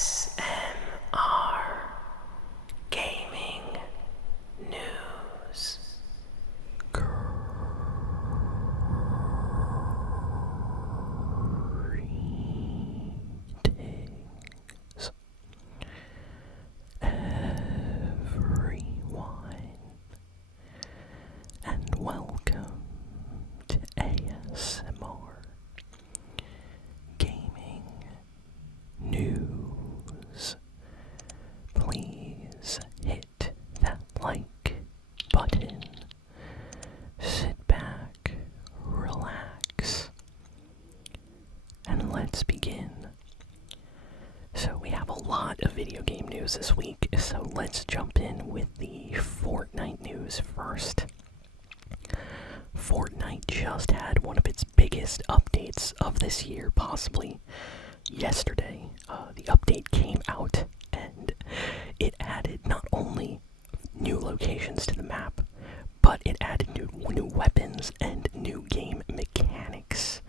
ASMR Gaming News. Greetings, everyone, and welcome to ASMR Gaming News. Please hit that like button, sit back, relax, and let's begin. So we have a lot of video game news this week, so let's jump in with the Fortnite news first. Fortnite just had one of its biggest updates of this year, possibly yesterday. The update came out and it added not only new locations to the map, but it added new weapons and new game mechanics.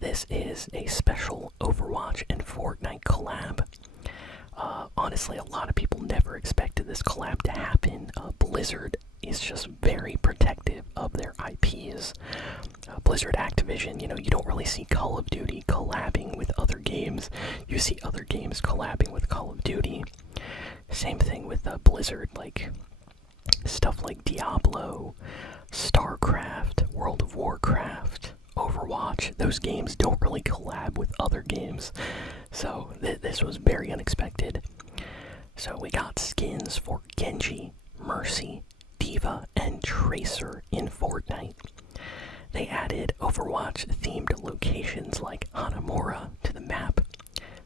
This is a special Overwatch and Fortnite collab. Honestly, a lot of people never expected this collab to happen. Blizzard is just very protective of their IPs. Blizzard Activision, you don't really see Call of Duty collabing with other games. You see other games collabing with Call of Duty. Same thing with Blizzard, like stuff like Diablo, StarCraft, World of Warcraft, Overwatch. Those games don't really collab with other games. So this was very unexpected. So we got skins for Genji, Mercy, Diva, and Tracer in Fortnite. They added Overwatch-themed locations like Hanamura to the map.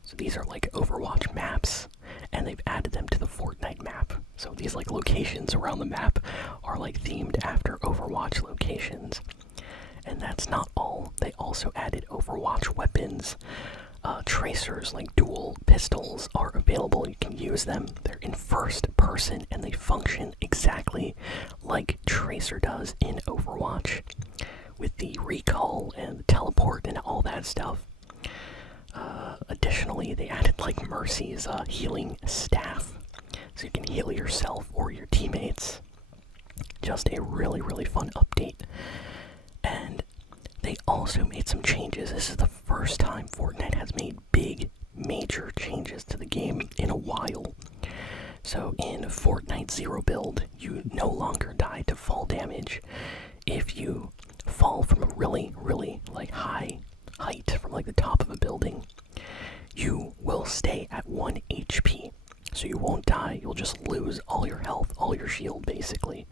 So these are like Overwatch maps, and they've added them to the Fortnite map. So these like locations around the map are like themed after Overwatch locations. And that's not all. They also added Overwatch weapons. Tracers, like dual pistols, are available. You can use them. They're in first person and they function exactly like Tracer does in Overwatch, with the recall and the teleport and all that stuff. Additionally, they added like Mercy's healing staff, so you can heal yourself or your teammates. Just a really, really fun update. And they also made some changes. This is the first time Fortnite has made big, major changes to the game in a while. So in Fortnite Zero Build, you no longer die to fall damage. If you fall from a really, really like high height from like the top of a building, you will stay at 1 HP. So you won't die, you'll just lose all your health, all your shield basically.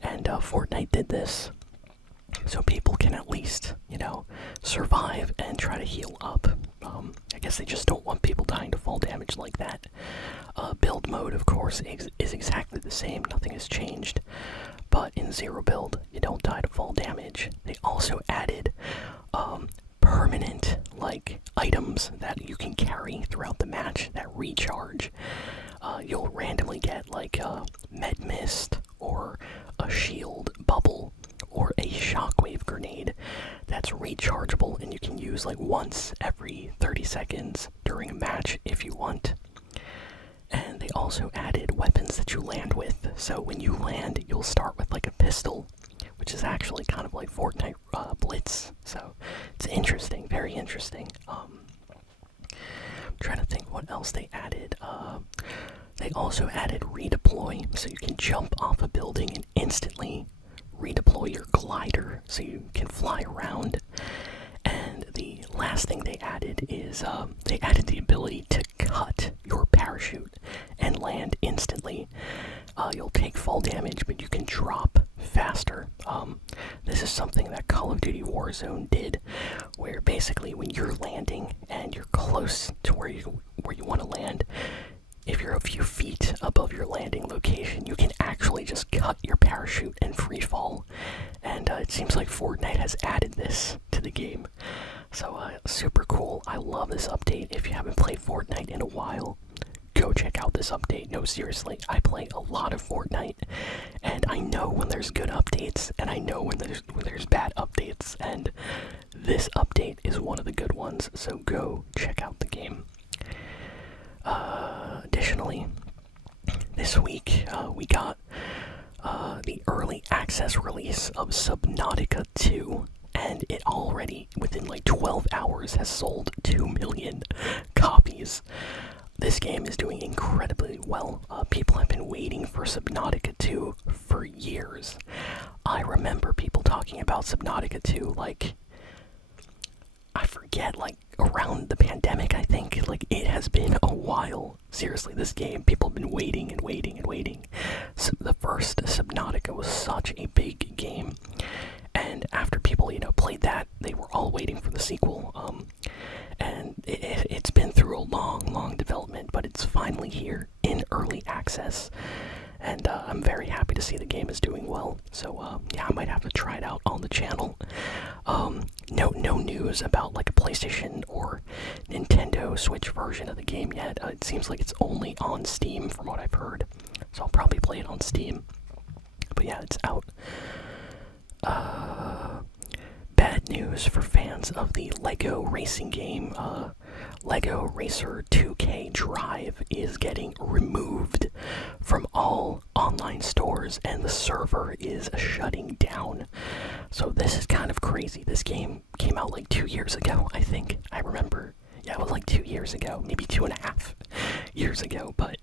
And Fortnite did this so people can at least, survive and try to heal up. I guess they just don't want people dying to fall damage like that. Build mode, of course, is exactly the same. Nothing has changed. But in Zero Build, you don't die to fall damage. They also added permanent, items that you can carry throughout the match that recharge. You'll randomly get, med mist, or a shield bubble, or a shockwave grenade that's rechargeable and you can use once every 30 seconds during a match if you want. And they also added weapons that you land with. So when you land, you'll start with a pistol, which is actually kind of like Fortnite Blitz. So it's interesting, very interesting. I'm trying to think what else they added. They also added redeploy, so you can jump off a building and instantly redeploy your glider so you can fly around. And the last thing they added is they added the ability to cut your parachute and land instantly. You'll take fall damage, but you can drop faster. This is something that Call of Duty Warzone did, where basically when you're landing and you're close to where you want to land, if you're a few feet above your landing location, you can actually just cut your parachute and free fall. And it seems like Fortnite has added this to the game. So super cool. I love this update. If you haven't played Fortnite in a while, go check out this update. No, seriously, I play a lot of Fortnite, and I know when there's good updates, and I know when there's bad updates, and this update is one of the good ones, so go check out the game. Additionally, this week we got the early access release of Subnautica 2, and it already, within like 12 hours, has sold 2 million copies. This game is doing incredibly well. People have been waiting for Subnautica 2 for years. I remember people talking about Subnautica 2 like, I forget, like around the pandemic, I think. Like, it has been a while. Seriously, this game, people have been waiting and waiting and waiting. So the first Subnautica was such a big game. And after people, played that, they were all waiting for the sequel. And it's been through a long development, but it's finally here in early access. And I'm very happy to see the game is doing well. So yeah, I might have to try it out on the channel. No news about like a PlayStation or Nintendo Switch version of the game yet. It seems like it's only on Steam from what I've heard. So I'll probably play it on Steam. But yeah, it's out. Bad news for fans of the Lego racing game. Lego Racer 2K Drive is getting removed from all online stores and the server is shutting down. So this is kind of crazy. This game came out like 2 years ago, I think. I remember. Yeah, it was like 2 years ago, maybe 2.5 years ago, but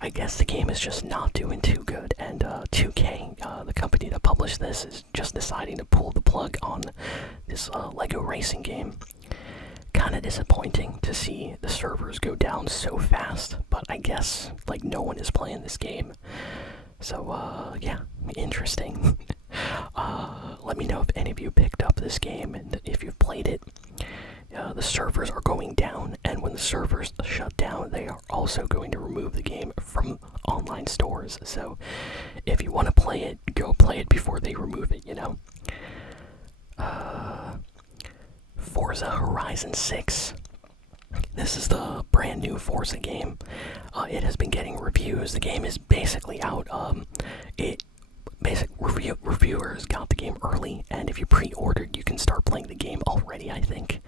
I guess the game is just not doing too good, and 2K, the company that published this, is just deciding to pull the plug on this Lego racing game. Kind of disappointing to see the servers go down so fast, but I guess like no one is playing this game. So yeah, interesting. Let me know if any of you picked up this game and if you've played it. The servers are going down, and when the servers shut down, they are also going to remove the game from online stores. So if you want to play it, go play it before they remove it, Forza Horizon 6. This is the brand new Forza game. It has been getting reviews. The game is basically out. Reviewers got the game early, and if you pre-ordered, you can start playing the game already, I think.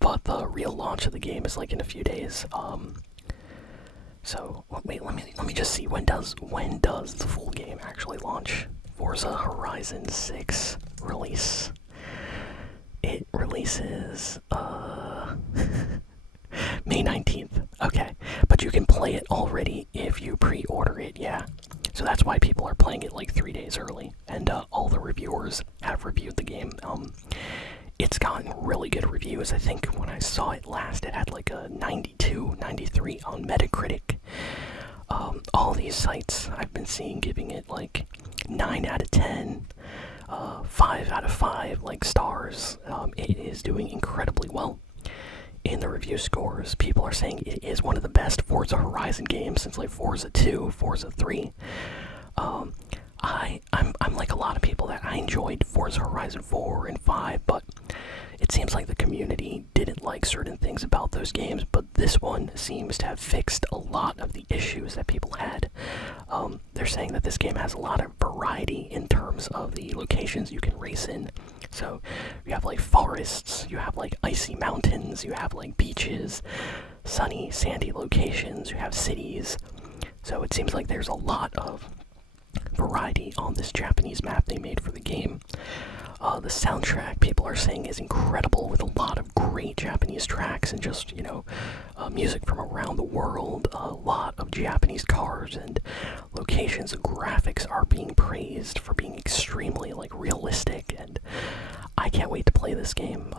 But the real launch of the game is like in a few days. So wait, let me just see, when does the full game actually launch? Forza Horizon 6 release. It releases May 19th. Okay, but you can play it already if you pre-order it, yeah. So that's why people are playing it like 3 days early, and all the reviewers have reviewed the game. It's gotten really good reviews. I think when I saw it last, it had like a 92, 93 on Metacritic. All these sites I've been seeing giving it like 9 out of 10, 5 out of 5 like stars. It is doing incredibly well. In the review scores, people are saying it is one of the best Forza Horizon games since like Forza 2, Forza 3. I'm like a lot of people that I enjoyed Forza Horizon 4 and 5, but it seems like the community didn't like certain things about those games, but this one seems to have fixed a lot of the issues that people had. They're saying that this game has a lot of variety in terms of the locations you can race in. So you have like forests, you have like icy mountains, you have like beaches, sunny, sandy locations, you have cities. So it seems like there's a lot of variety on this Japanese map they made for the game. The soundtrack, people are saying, is incredible, with a lot of great Japanese tracks and just, music from around the world. A lot of Japanese cars and locations. The graphics are being praised for being extremely, realistic, and I can't wait to play this game.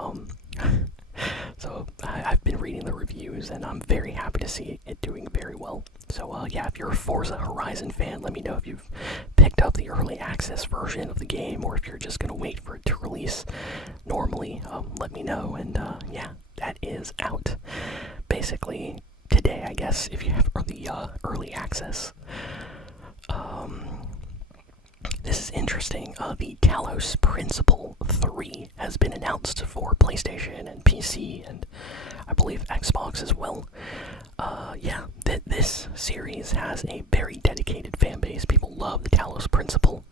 So I've been reading the reviews, and I'm very happy to see it doing very well. So yeah, if you're a Forza Horizon fan, let me know if you've picked up the early access version of the game, or if you're just gonna wait for it to release normally. Let me know, and yeah, that is out basically today, I guess, if you have early access. This is interesting. The Talos Principle 3 has been announced for PlayStation and PC, and I believe Xbox as well. Yeah, this series has a very dedicated fan base. People love the Talos Principle,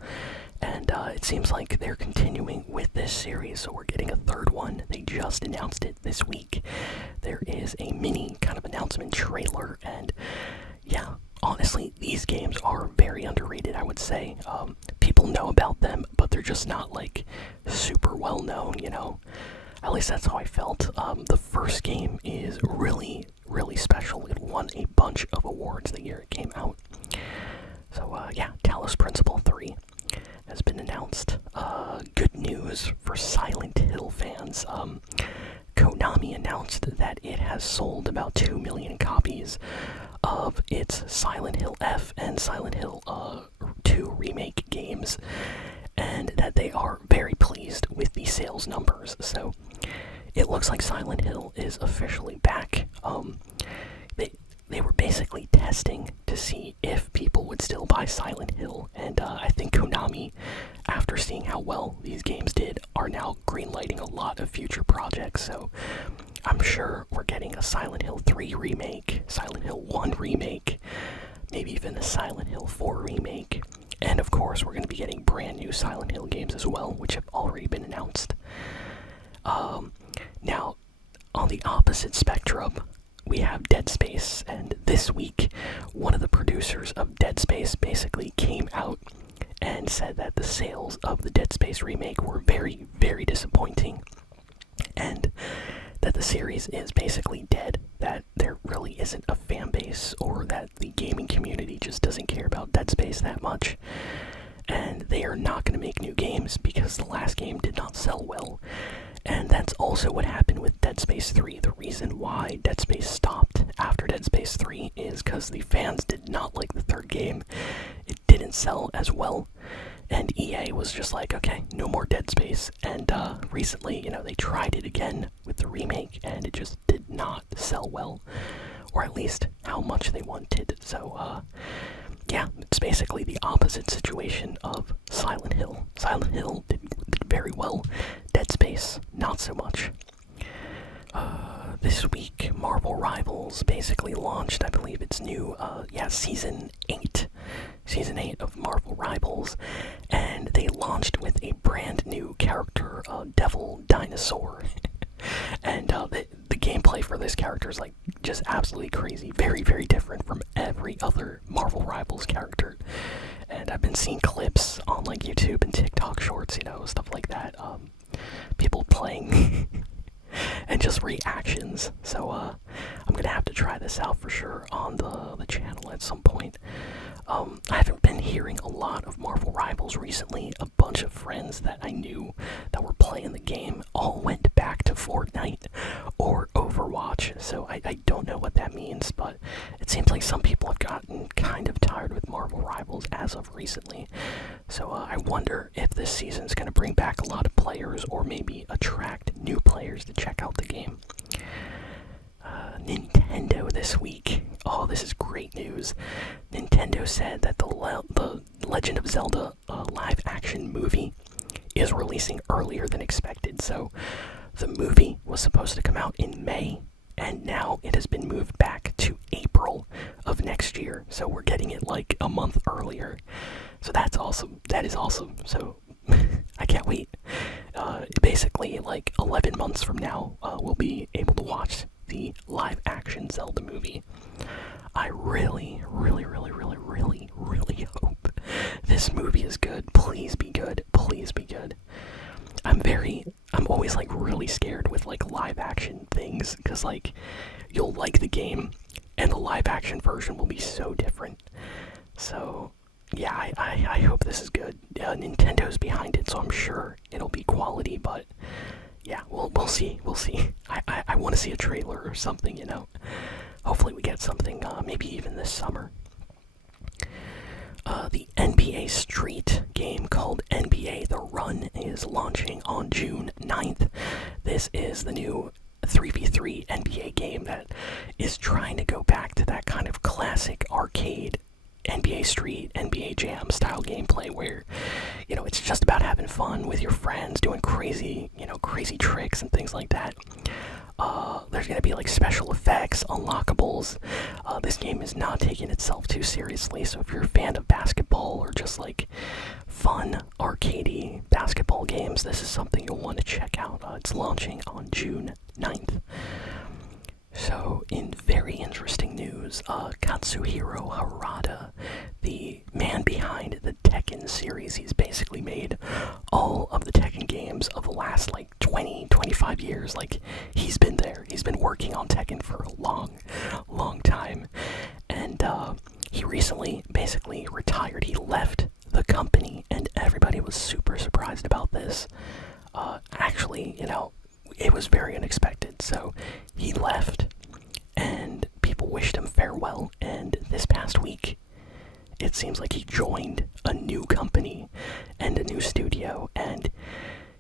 and it seems like they're continuing with this series, so we're getting a third one. They just announced it this week. There is a mini, kind of announcement trailer, and yeah, honestly, these games are very underrated, I would say. People know about them, but they're just not, like, super well known, you know? At least that's how I felt. The first game is really, really special. It won a bunch of awards the year it came out. So, yeah, Talos Principle 3 has been announced. Good news for Silent Hill fans. Konami announced that it has sold about 2 million copies of its Silent Hill F and Silent Hill 2 remake games, and that they are very pleased with the sales numbers. So it looks like Silent Hill is officially back. They were basically testing to see if people would still buy Silent Hill, and I think Konami, after seeing how well these games did, are now greenlighting a lot of future projects. So I'm sure we're getting a Silent Hill 3 remake, Silent Hill 1 remake, maybe even a Silent Hill 4 remake, and of course we're going to be getting brand new Silent Hill games as well, which have already been announced. Now, on the opposite spectrum, we have Dead Space, and this week, one of the producers of Dead Space basically came out and said that the sales of the Dead Space remake were very, very disappointing, and that the series is basically dead, that there really isn't a fan base, or that the gaming community just doesn't care about Dead Space that much, and they are not going to make new games because the last game did not sell well. And that's also what happened with Dead Space 3. The reason why Dead Space stopped after Dead Space 3 is because the fans did not like the third game. It didn't sell as well, and EA was just like, okay, no more Dead Space. And recently, you know, they tried it again with the remake, and it just did not sell well, or at least how much they wanted. So, yeah, it's basically the opposite situation of Silent Hill. Silent Hill did very well. Dead Space, not so much. This week, Marvel Rivals basically launched, I believe it's new, Season 8. Season 8 of Marvel Rivals. And they launched with a brand new character, Devil Dinosaur. And the gameplay for this character is, like, just absolutely crazy. Very, very different from every other Marvel Rivals character. And I've been seeing clips on, like, YouTube and TikTok shorts, you know, stuff like that. People playing and just reactions. So I'm gonna have to try this out for sure on the channel at some point. I haven't been hearing a lot of Marvel Rivals recently. A bunch of friends that I knew that were playing the game all went back to Fortnite or Overwatch, so I don't know what that means, but it seems like some people have gotten kind of tired with Marvel Rivals as of recently. So I wonder if this season's going to bring back a lot of players, or maybe attract new players to check out the game. Nintendo this week. Oh, this is great news. Nintendo said that the Legend of Zelda live-action movie is releasing earlier than expected. So the movie was supposed to come out in May, and now it has been moved back to April of next year. So we're getting it like a month earlier. So that's awesome. That is awesome. So I can't wait. Basically, like 11 months from now, we'll be able to watch the live-action Zelda movie. I really, really, really, really, really, really hope this movie is good. Please be good. Please be good. I'm always, like, really scared with, like, live-action things, because, like, you'll like the game, and the live-action version will be so different. So yeah, I hope this is good. Nintendo's behind it, so I'm sure it'll be quality, but yeah, we'll see. I want to see a trailer or something, you know. Hopefully we get something, maybe even this summer. The NBA Street game called NBA The Run is launching on June 9th. This is the new 3v3 NBA game that is trying to go back to that kind of classic arcade NBA Street, NBA Jam style gameplay where, you know, it's just about having fun with your friends, doing crazy tricks and things like that. There's going to be, like, special effects, unlockables. This game is not taking itself too seriously, so if you're a fan of basketball or just, like, fun, arcadey basketball games, this is something you'll want to check out. It's launching on June 9th. So, in very interesting news, Katsuhiro Harada, the man behind the Tekken series, he's basically made all of the Tekken games of the last like 20-25 years. Like, he's been there. He's been working on Tekken for a long time. And he recently basically retired. He left the company, and everybody was super surprised about this. Actually, it was very unexpected. So he left, and people wished him farewell. And this past week, it seems like he joined a new company and a new studio, and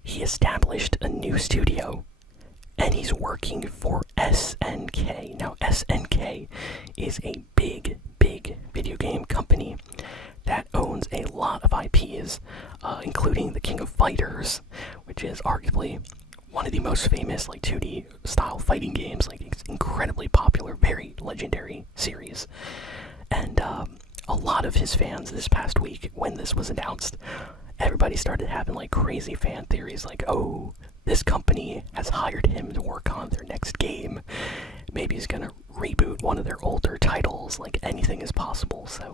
he established a new studio, and he's working for SNK. Now, SNK is a big video game company that owns a lot of IPs, including the King of Fighters, which is arguably one of the most famous like 2D style fighting games. Like, it's incredibly popular, very legendary series. And a lot of his fans this past week, when this was announced, everybody started having like crazy fan theories, like, oh, this company has hired him to work on their next game. Maybe he's gonna reboot one of their older titles. Like, anything is possible. So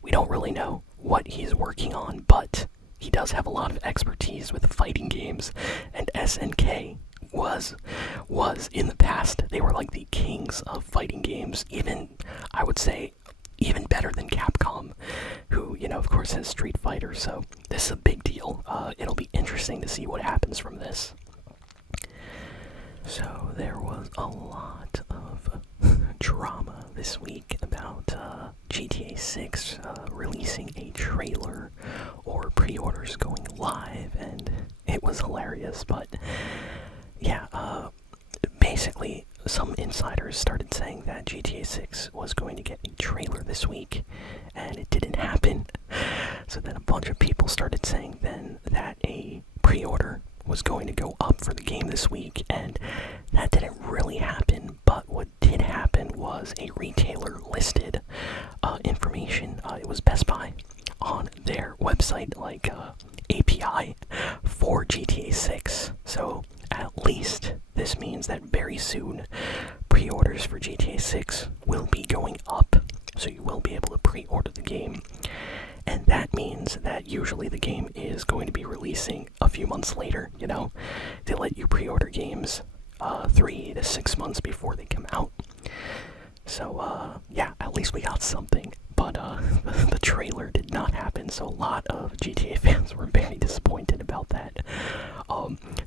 we don't really know what he's working on, but he does have a lot of expertise with fighting games, and SNK was in the past, they were like the kings of fighting games. Even, I would say, even better than Capcom, who, of course has Street Fighter. So this is a big deal. It'll be interesting to see what happens from this. So there was a lot of drama this week about GTA 6 releasing a trailer, or pre-orders going live, and it was hilarious. But yeah, basically some insiders started saying that GTA 6 was going to get a trailer this week, and it didn't happen. So then a bunch of people started saying then that a pre-order was going to go up for the game this week, and that didn't really happen. But what did happen was a retailer listed information. It was Best Buy on their website, like API for GTA 6. So at least this means that very soon pre-orders for GTA 6 will be going up, so you will be able to pre-order the game. And that means that usually the game is going to be releasing a few months later. They let you pre-order games 3 to 6 months before they come out. So yeah, at least we got something. But the trailer did not happen, so a lot of GTA fans were very disappointed about that.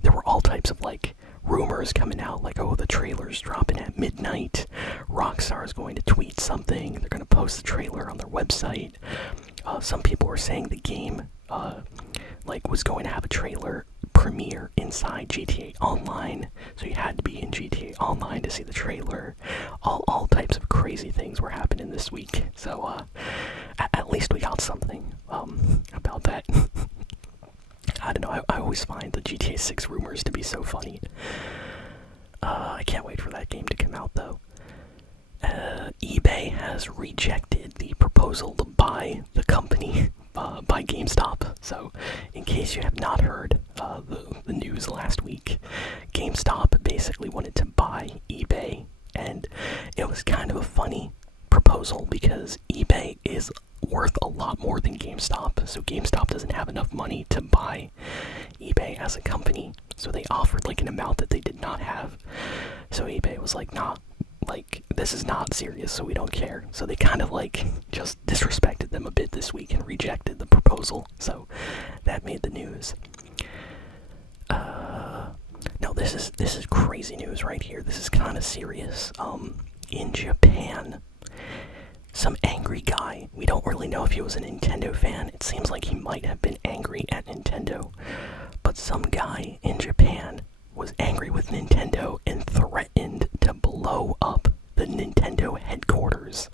There were all types of like rumors coming out, like, oh, the trailer's dropping at midnight, Rockstar is going to tweet something, they're going to post the trailer on their website. Some people were saying the game was going to have a trailer premiere inside GTA Online, so you had to be in GTA Online to see the trailer. All types of crazy things were happening this week, so at least we got something about that. I don't know, I always find the GTA 6 rumors to be so funny. I can't wait for that game to come out, though. eBay has rejected the proposal to buy the company by GameStop. So, in case you have not heard the news last week, GameStop basically wanted to buy eBay, and it was kind of a funny proposal because eBay is worth a lot more than GameStop, so GameStop doesn't have enough money to buy eBay as a company, so they offered like an amount that they did not have. So eBay was like, nah, like, this is not serious, so we don't care. So they kind of like just disrespected them a bit this week and rejected the proposal, so that made the news. No, this is crazy news right here. This is kind of serious. In Japan, some angry guy, we don't really know if he was a Nintendo fan, it seems like he might have been angry at Nintendo, but some guy in Japan was angry with Nintendo and threatened to blow up the Nintendo headquarters,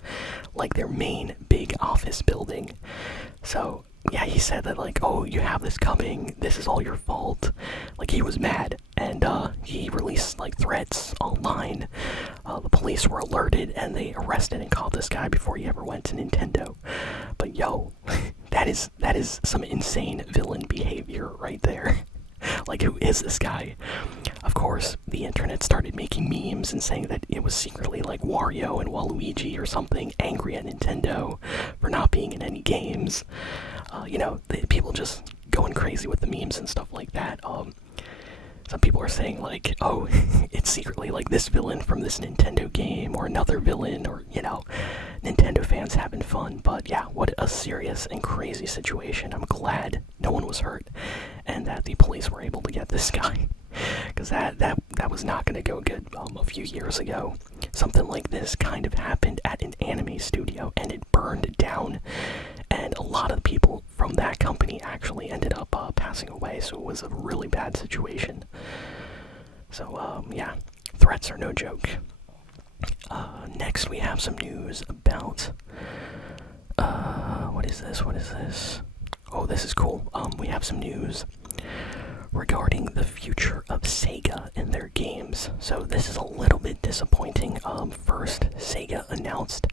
like their main big office building. So yeah, he said that like, oh, you have this coming, this is all your fault. Like, he was mad, and he released like threats online. The police were alerted, and they arrested and caught this guy before he ever went to Nintendo. But yo, that is some insane villain behavior right there. Like, who is this guy? Of course, the internet started making memes and saying that it was secretly like Wario and Waluigi or something, angry at Nintendo for not being in any games. People just going crazy with the memes and stuff like that. Some people are saying like, oh, it's secretly like this villain from this Nintendo game or another villain, or Nintendo fans having fun. But yeah, what a serious and crazy situation. I'm glad no one was hurt and that the police were able to get this guy. Because that was not going to go good. A few years ago, something like this kind of happened at an anime studio and it burned down. And a lot of the people from that company actually ended up passing away, so it was a really bad situation. So, yeah, threats are no joke. Next we have some news about... what is this? Oh, this is cool. We have some news regarding the future of Sega and their games. So this is a little bit disappointing. First, Sega announced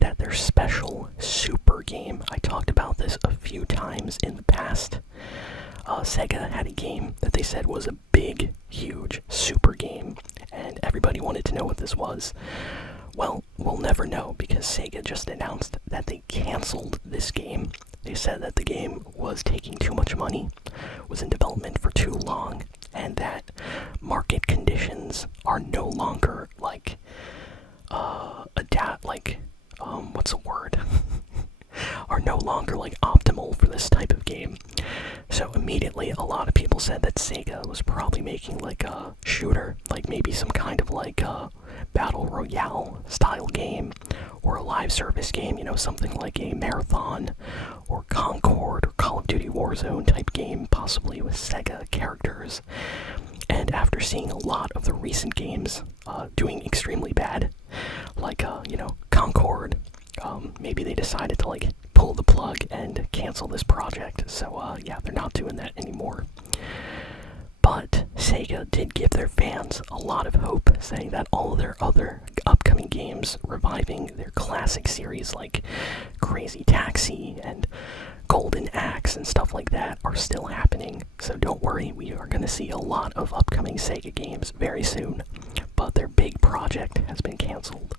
that their special super game, I talked about this a few times in the past. Sega had a game that they said was a big, huge super game, and everybody wanted to know what this was. Well, we'll never know because Sega just announced that they canceled this game. They said that the game was taking too much money, was in development for too long, and that market conditions are no longer like what's the word? are no longer like optimal for this type of game. So immediately a lot of people said that Sega was probably making like a shooter, like maybe some kind of like a battle royale style game or a live service game, something like a Marathon or Concord or Call of Duty Warzone type game, possibly with Sega characters. And after seeing a lot of the recent games doing extremely bad, like Concord, maybe they decided to like pull the plug and cancel this project. So yeah, they're not doing that anymore. But Sega did give their fans a lot of hope, saying that all of their other upcoming games, reviving their classic series like Crazy Taxi and Golden Axe and stuff like that, are still happening. So don't worry, we are going to see a lot of upcoming Sega games very soon. But their big project has been canceled.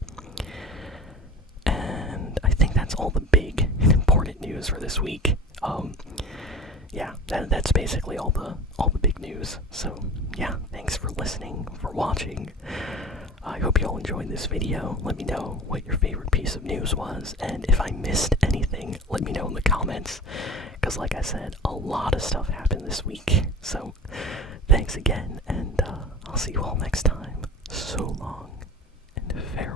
And I think that's all the big and important news for this week. Yeah, that's basically all the big news. So yeah, thanks for listening, for watching. I hope you all enjoyed this video. Let me know what your favorite piece of news was, and if I missed anything, let me know in the comments. Because like I said, a lot of stuff happened this week. So thanks again, and I'll see you all next time. So long, and farewell.